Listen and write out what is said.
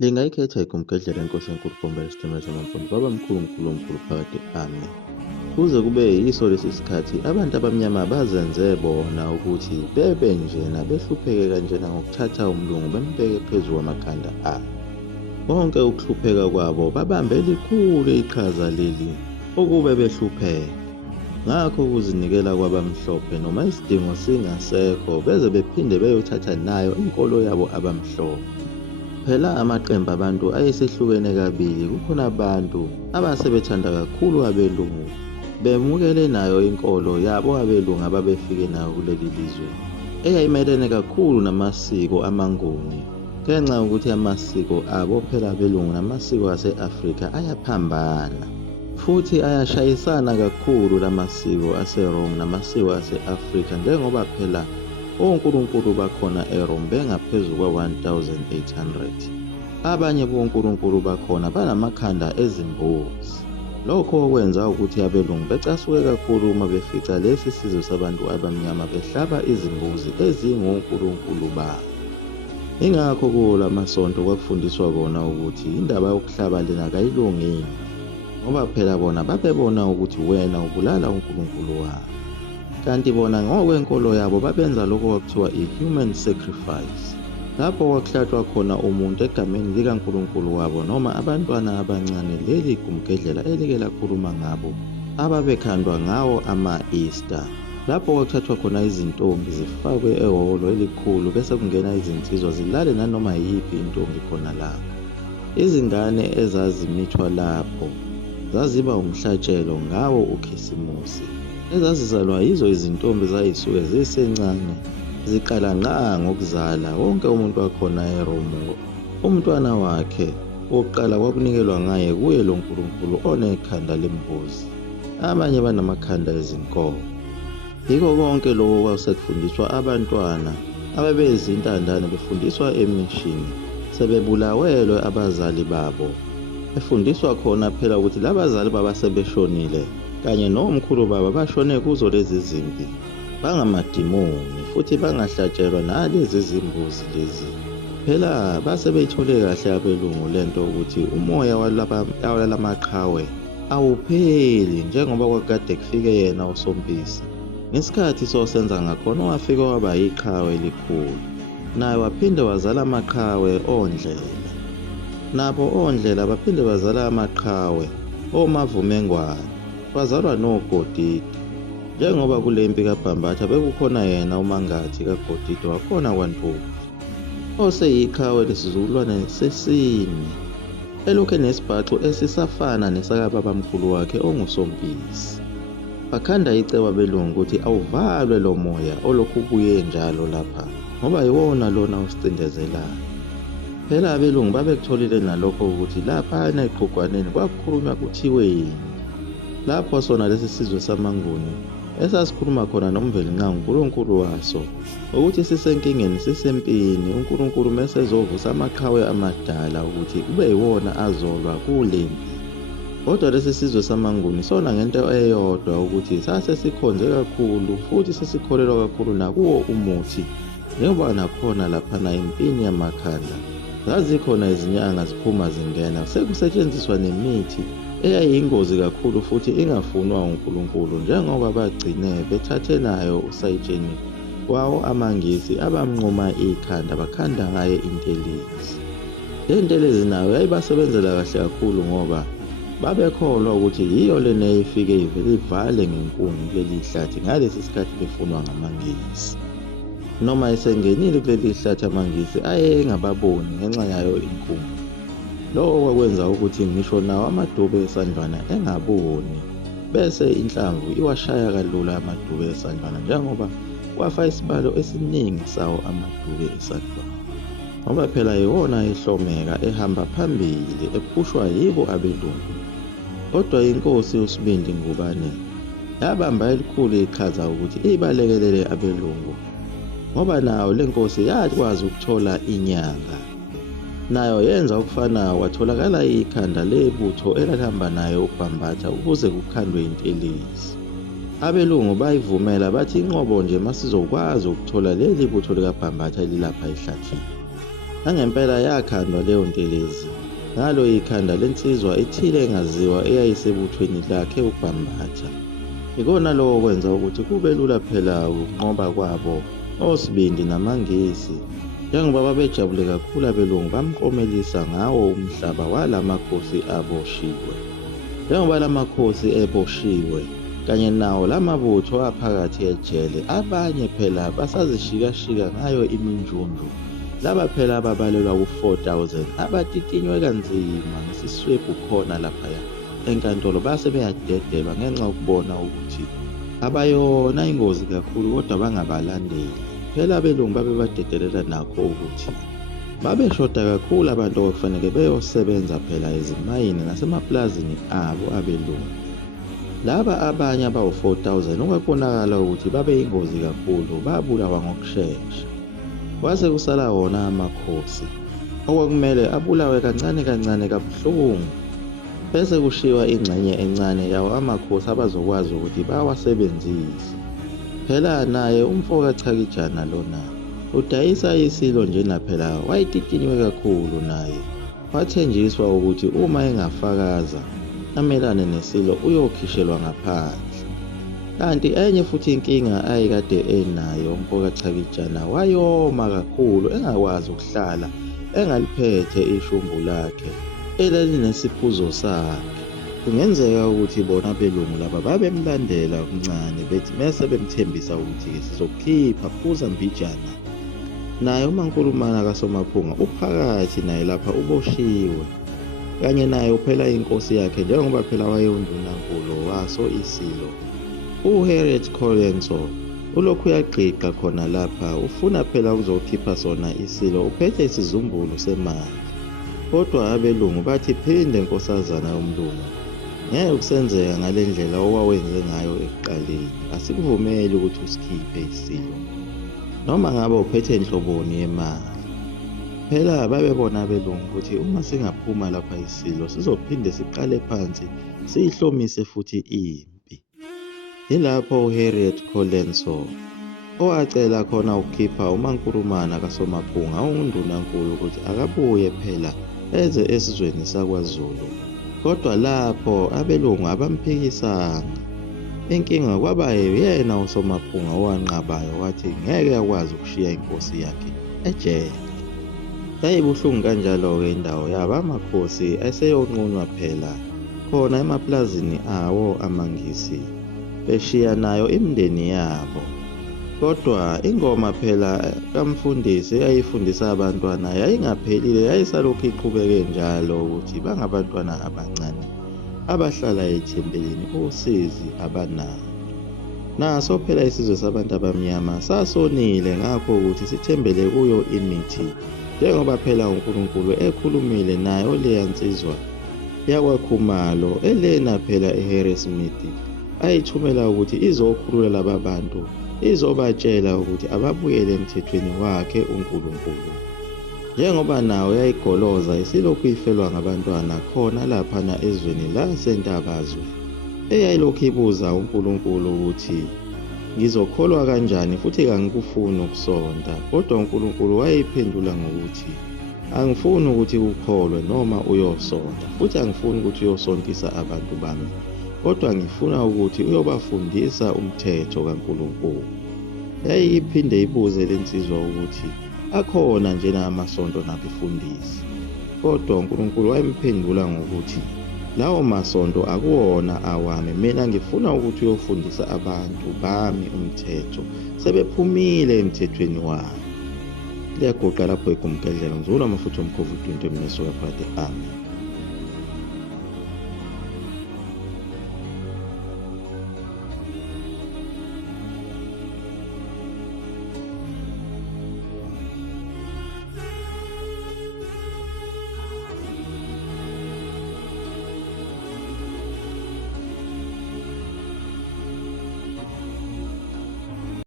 Lingayikhetha igumgedlela lenkosi enkulu Bombela isitimela samampondo babamkhulu uNkulunkulu phakade. Amen. Kuze kube yiso lesi sikhathi abantu abamnyama bazenze bona ukuthi bebe njena behlupheke kanjena ngokuthatha umlungu bembeke phezu kwamakhanda abo. Bonke ukuhlupheka kwabo babambe likhulu iqhaza leli ukube behlupheka. Ngakho ukuzinikela kwabamhlophe noma isidingo singasekho beze bephinde beyothatha nayo inkolo yabo abamhlophe. Phela amaqembu abantu ayesehlukene kabili. Kukhona abantu abasebethanda kakhulu abelungu bemukele nayo inkolo yabo abelungu ababefike nayo kuleli lizwe eyayimelene kakhulu namasiko amaNguni, ngenxa yokuthi amasiko abo phela abelungu namasiko ase-Afrika ayaphambana futhi ayashayisana kakhulu lamasiko aseRome namasiko ase-Afrika, njengoba phela onkulunkulu bakhona eRome bengaphezu kwa-1800. Abanye bonkulunkulu bakhona banamakhanda ezimbuzi. Lokho okwenza ukuthi abelungu becasuke kakhulu uma befica lesi sizwe sabantu abamnyama behlaba izimbuzi ezingonkulunkulu babo. Ingakho kuwo lamasonto kwakufundiswa kona ukuthi indaba yokuhlaba lena kayilungile, ngoba phela bona babebona ukuthi wena ubulala uNkulunkulu wabo. Kanti bona ngokwenkolo yabo babenza lokho kwakuthiwa i-human sacrifice, lapho kwakuhlatshwa khona umuntu egameni likaNkulunkulu wabo noma abantwana abancane, leli gumgedlela elike lakhuluma ngabo ababekhandwa ngawo ama-Easter, lapho kwakuthathwa khona izintombi zifakwe ehholo elikhulu bese kungena izinsizwa zilale nanoma yiphi intombi khona lapho. Izingane ezazimithwa lapho zaziba umhlatshelo ngawo uKhisimusi, ezazizalwa yizo izintombi zayisuke zisencane ziqala ngqa ngokuzala. Wonke umuntu wakhona eRome umntwana wakhe wokuqala kwakunikelwa ngaye kuye lo Nkulunkulu onekhanda lembuzi, abanye banamakhanda ezinkomo. Yiko konke lokho kwakusekufundiswa abantwana ababezintandane befundiswa emishini sebebulawelwe abazali babo, befundiswa khona phela ukuthi labazali baba sebeshonile kanye nomkhulu baba bashone kuzo lezi zimpi, bangamadimoni futhi bangahlatshelwa nalezi zimbuzi lezi. Phela base beyithole kahle abelungu lento ukuthi umoya walalamaqhawe awupheli, njengoba kwakade kufike yena usompisi ngesikhathi sosenza ngakhona wafika waba yiqhawe elikhulu, naye waphinde wazala amaqhawe ondlela, nabo ondlela baphinde bazala amaqhawe omavumengwane, kwazalwa noGodide. Njengoba kule mpi kaBhambatha bekukhona yena umangathi kaGodide wakhona kwaNtuli, oseyiqhawe lesizukulwane sesine, elokhu enesibhaxu esisafana nesakababamkhulu wakhe ongusompisi. Bakhanda icebo abelungu ukuthi awuvalwe lo moya olokhu ubuye njalo lapha, ngoba yiwona lona usicindezelayo. Phela abelungu babekutholile nalokho ukuthi laphana eqhugwaneni kwakukhulunywa kuthiwe yini, lapho sona lesi sizwe samaNguni esasikhuluma khona nomveli nqa uNkulunkulu waso ukuthi sisenkingeni sisempini, uNkulunkulu mesezovusa amaqhawe amadala ukuthi kube yiwona azolwa kule mpi. Kodwa lesi sizwe samaNguni sona ngento eyodwa ukuthi sasesikhonze kakhulu futhi sesikholelwa kakhulu nakuwo umuthi, njengoba nakhona laphana empini yamakhanda zazikhona izinyanga ziphuma zingena, sekusetshenziswa nemithi eyayingozi kakhulu futhi ingafunwa uNkulunkulu, njengoba bagcine bethathe nayo usayitsheni kwawo amaNgisi abamnquma ikhanda bakhanda ngaye intelezi. Le ntelezi nayo yayibasebenzela kahle kakhulu ngoba babekholwa ukuthi yiyo lena efike ivele ivale ngenkuni kuleli hlathi ngalesi sikhathi befunwa ngamaNgisi. Noma esengenile kuleli hlathi amaNgisi ayengababoni ngenxa yayo inkuni. Lokho kwakwenza ukuthi ngisho nawo amadube esandlwana engaboni, bese inhlamvu iwashaya kalula amadube esandlwana, njengoba kwafa isibalo esiningi sawo amadube esandlwana, ngoba phela yiwona ehlomeka ehamba phambili ephushwa yibo abelungu. Kodwa inkosi uSibindi Ngubane yabamba elikhulu iqhaza ukuthi ibalekelele abelungu, ngoba nayo le nkosi yakwazi ukuthola inyanga, nayo yenza ukufanayo, watholakala ikhanda lebutho elahamba nayo uBhambatha ukuze kukhandwe intelezi. Abelungu bayivumela bathi inqobo nje masizokwazi ukuthola leli butho likaBhambatha elilapha ehlathini. Nangempela yakhandwa leyo ntelezi ngalo ikhanda lensizwa ethile engaziwa eyayisebuthweni lakhe uBhambatha. Ikona lokho kwenza ukuthi kube lula phela ukunqoba kwabo osibindi namaNgisi, njengoba babejabule kakhulu abelungu bamklomelisa ngawo umhlaba walamakhosi aboshiwe. Njengoba lamakhosi eboshiwe kanye nawo lamabutho aphakathi ejele, abanye phela basazishikashika ngayo iminjunju. Laba phela ababalelwa ku-4,000 abatitinywe kanzima ngesiswebhu khona laphaya enkantolo base beyadedeba ngenxa yokubona ukuthi abayona ingozi kakhulu kodwa bangabalandeli. Phela abelungu babebadedelela nakho ukuthi babeshoda kakhulu abantu okufanele beyosebenza phela ezimayini nasemapulazini abo abelungu. Laba abanye abawu-4,000 okwakubonakala ukuthi babeyingozi kakhulu babulawa ngokushesha. Kwase kusala wona amakhosi okwakumele abulawe kancane kancane kabuhlungu, bese kushiwa ingxenye encane yawo amakhosi abazokwazi ukuthi bawasebenzise. Phela naye umfo kaChakijana lona udayisa isilo njena phela wayetitinywe kakhulu naye. Wathenjiswa ukuthi uma engafakaza amelane nesilo uyokhishelwa ngaphandle. Kanti enye futhi inkinga ayekade enayo umfo kaChakijana, wayoma kakhulu engakwazi ukuhlala engaliphethe ishumbu lakhe elalinesiphuzo sakhe. Kungenzeka ukuthi bona abelungu laba babemlandela okuncane bethi mese bemthembisa ukuthi-ke sizokukhipha phuza mbijana. Naye uMankulumana kaSomaphunga uphakathi naye lapha uboshiwe, kanye naye uphela inkosi yakhe njengoba phela wayewundunankulu waso isilo. UHarriet Colenso ulokhu uyagqiqa khona lapha ufuna phela ukuzokhipha sona isilo uphethe isizumbulu semali. Kodwa abelungu bathi phinde nkosazana yomlungu, ngeke kusenzeka ngale ndlela owawenze ngayo ekuqaleni. Asikuvumeli ukuthi usikhiphe isilo noma ngabe uphethe inhloboni yemali. Phela babebona abelungu ukuthi uma singaphuma lapha isilo sizophinde siqale phansi siyihlomise futhi impi. Yilapho uHarriet Colenso owacela khona ukukhipha uMankulumana kaSomaphunga ongundunankulu ukuthi akabuye phela eze esizweni sakwaZulu. Kodwa lapho abelungu abamphikisanga. Inkinga kwaba yena uSomaphunga owanqabayo, wathi ngeke akwazi ukushiya inkosi yakhe ejele. Yayibuhlungu kanjalo-ke indawo yabo amakhosi eseyonqunywa phela khona emapulazini awo amaNgisi, beshiya nayo imindeni yabo. Kodwa ingoma phela kaMfundisi eyayifundisa abantwana yayingaphelile, yayisalokhu iqhubeke njalo ukuthi bangabantwana abancane abahlala ethempelini usizi abanalo. Naso phela isizwe sabantu abamnyama sasonile ngakho ukuthi sithembele kuyo imithi, njengoba phela uNkulunkulu ekhulumile nayo leya nsizwa yakwaKhumalo elena phela eHarrismith ayithumela ukuthi izokhulula laba bantu, izobatshela ukuthi ababuyele emthethweni wakhe uNkulunkulu. Njengoba nawo yayigoloza isilokhu ifelwa ngabantwana khona laphana ezweni lasentabazwe, eyayilokhu ibuza uNkulunkulu ukuthi ngizokholwa kanjani futhi kangikufuni ukusonta. Kodwa uNkulunkulu wayeyiphendula ngokuthi angifuni ukuthi ukholwe noma uyosonta, futhi angifuni ukuthi uyosontisa abantu bami, kodwa ngifuna ukuthi uyobafundisa umthetho kaNkulunkulu. Yayiphinde ibuze lensizwa ukuthi akhona njena amasonto nabefundisi, kodwa uNkulunkulu wayemphendula ngokuthi lawo masonto akuwona awami, mina ngifuna ukuthi uyofundisa abantu bami umthetho sebephumile emthethweni wami. Liyagoqa lapho igumkedlela ngizula amafutha omkhovu 20 emnesuka phakathi. Amen.